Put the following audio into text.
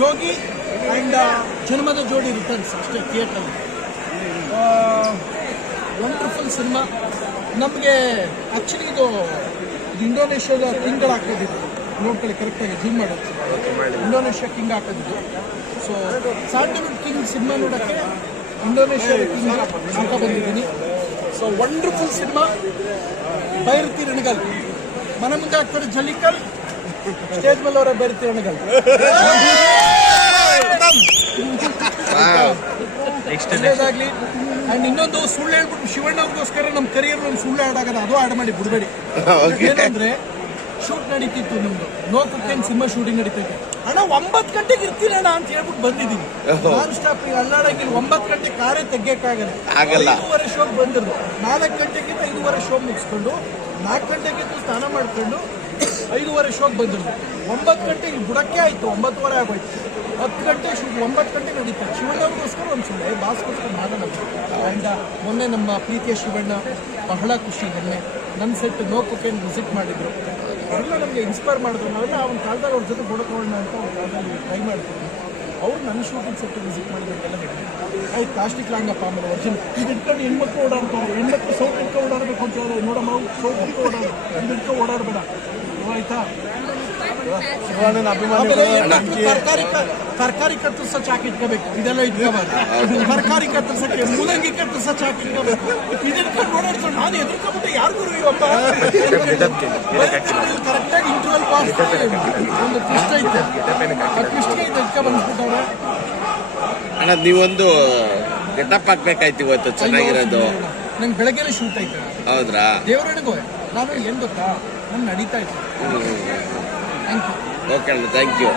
ಜೋಗಿ and ಜನ್ಮದ ಜೋಡಿ returns ಅಷ್ಟೇ ಥಿಯೇಟರ್ ವಂಡರ್ಫುಲ್ ಸಿನಿಮಾ ನಮಗೆ ಆ್ಯಕ್ಚುಲಿ ಇದು ಇದು ಇಂಡೋನೇಷ್ಯಾದ ಕಿಂಗ್ಗಳು ಹಾಕೋದಿದ್ದು ನೋಡ್ಕೊಳ್ಳಿ ಕರೆಕ್ಟಾಗಿ ಜಿಮ್ ಮಾಡೋದು. ಇಂಡೋನೇಷ್ಯಾ ಕಿಂಗ್ ಹಾಕೋದಿದ್ದು ಸೊ ಸ್ಯಾಂಡಲ್ವುಡ್ ಕಿಂಗ್ ಸಿನಿಮಾ ನೋಡೋಕ್ಕೆ ಇಂಡೋನೇಷ್ಯಾದ ಕಿಂಗ್ ಹಾಕ ಬಂದಿದ್ದೀನಿ. So wonderful cinema Bhairathi Ranagal. ಮನೆ ಮುಂದೆ ಹಾಕ್ತಾರೆ ಜಲಿಕಲ್, ಸ್ಟೇಜ್ ಮೇಲೆ ಅವರ ಬೈರತಿ ರಣಗಲ್. ಒಳ್ಳೇದಾಗ್ಲಿ ಅಂಡ್ ಇನ್ನೊಂದು ಸುಳ್ಳು ಹೇಳ್ಬಿಟ್ಟು ಶಿವಣ್ಣ ನಮ್ ನಮ್ಮ ಕರಿಯರ್ ಒಂದು ಸುಳ್ಳು ಆಡಾಗದ ಅದು ಆಡ್ ಮಾಡಿ ಬಿಡಬೇಡಿ. ಏನಂದ್ರೆ ಶೂಟ್ ನಡೀತಿತ್ತು ನಮ್ದು. ನೋ ಕುಕ್ಕಿಂಗ್ ಸಿನಿಮಾ ಶೂಟಿಂಗ್ ನಡೀತೈತೆ. ಅಣ್ಣ ಒಂಬತ್ತು ಗಂಟೆಗೆ ಇರ್ತೀನಿ ಅಣ್ಣ ಅಂತ ಹೇಳ್ಬಿಟ್ಟು ಬಂದಿದ್ದೀನಿ. ನಾನ್ ಸ್ಟಾಪ್ ಅಲ್ಲಾಡಂಗಿಲ್ಲ ಒಂಬತ್ತು ಗಂಟೆ ಕಾರೇ ತೆಗಿಯಕ್ಕಾಗಲ್ಲ. ಐದೂವರೆ ಶೋಗ್ ಬಂದಿರೋದು. ನಾಲ್ಕು ಗಂಟೆಗಿಂತ ಐದೂವರೆ ಶೋ ಮುಗಿಸ್ಕೊಂಡು ನಾಲ್ಕು ಗಂಟೆಗಿಂತ ಸ್ನಾನ ಮಾಡ್ಕೊಂಡು ಐದೂವರೆ ಶೋಗೆ ಬಂದಿರೋದು. ಒಂಬತ್ತು ಗಂಟೆಗೆ ಬುಡಕ್ಕೆ ಆಯ್ತು ಒಂಬತ್ತುವರೆ ಆಗೋಯ್ತು. ಹತ್ತು ಗಂಟೆ ಒಂಬತ್ತು ಗಂಟೆ ನಡೀತು ಶಿವಣ್ಣವ್ರಿಗೋಸ್ಕರ ಒಂದು ಸುಳ್ಳೆ ಬಾಸ್ಗೋಸ್ಕರ ಮಾಡೋಣ ಆ್ಯಂಡ್ ಮೊನ್ನೆ ನಮ್ಮ ಪ್ರೀತಿಯ ಶಿವಣ್ಣ ಬಹಳ ಖುಷಿ. ಮೊನ್ನೆ ನನ್ನ ಸೆಟ್ ನೋ ಕುಕ್ಕೇನ್ ವಿಸಿಟ್ ಮಾಡಿದ್ರು. ಅವರೆಲ್ಲ ನಮಗೆ ಇನ್ಸ್ಪೈರ್ ಮಾಡಿದ್ರು. ನಾವೆಲ್ಲ ಅವ್ನ ಕಾಲದಲ್ಲಿ ಅವ್ರ ಜೊತೆ ಕೊಡೋಣ ಅಂತ ಒಂದು ಕಾಲದಲ್ಲಿ ಟ್ರೈ ಮಾಡ್ತೀವಿ ಅವ್ರು ನನ್ನ ಶೂಟಿಂಗ್ ಸೆಟ್ ವಿಸಿಟ್ ಮಾಡಿದ್ರೆಲ್ಲ ಹೇಳಿ ಆಯ್ತು ಪ್ಲಾಸ್ಟಿಕ್ ಲಾಂಗಪ್ಪ ಆಮೇಲೆ ಅರ್ಜುನ್, ಇದು ಇಟ್ಕೊಂಡು ಹೆಣ್ಮಕ್ಳು ಓಡಾಡ್ತಾರೆ. ಹೆಣ್ಮಕ್ಳು ಸೌಟ್ ಇಟ್ಕೊಂಡು ಓಡಾಡ್ಬೇಕು ಅಂತ ಹೇಳಿದ್ರೆ ನೋಡಮ್ಮ ಸೌಟ್ ಇಟ್ಕೊಂಡು ಓಡಾಡು ಇದು ಇಟ್ಕೊಂಡು ಓಡಾಡಬೇಡ. ತರಕಾರಿ ತರಕಾರಿ ಕತ್ತರಿಸೋ ಚಾಕ್ ಇಟ್ಕೋಬೇಕು. ಇದೆಲ್ಲ ಇಟ್ಕೋಬಾರ್ದು. ತರಕಾರಿ ಕತ್ತರಿಸಕ್ಕೆ ಮೂಲಂಗಿ ಕತ್ತರಿಸ ಚಾಕ್ ಇಟ್ಕೋಬೇಕು. ನಾನು ಯಾರು ಗುರು ಇವಪ್ಪ ಕರೆಕ್ಟಾಗಿ ಇಂಟರ್ವಲ್ ಪಾಸ್ ಒಂದು ಟ್ವಿಸ್ಟ್ ಐತೆ. ಟ್ವಿಸ್ಟ್ಗೆ ಇದು ಅಣ್ಣ ನೀವೊಂದು ಗೆಟಪ್ ಹಾಕ್ಬೇಕಾಯ್ತು ಇವತ್ತು ಚೆನ್ನಾಗಿರೋದು. ನಂಗೆ ಬೆಳಗ್ಗೆನೇ ಶೂಟ್ ಐತೆ ಹೌದ್ರಾ? ದೇವರಣಿಗೂ ನಾನು ಏನು ಗೊತ್ತಾ? ನಾನು ನಡೀತಾ ಇತ್ತು. ಥ್ಯಾಂಕ್ ಯು ಓಕೆ ಅಣ್ಣ ಥ್ಯಾಂಕ್ ಯು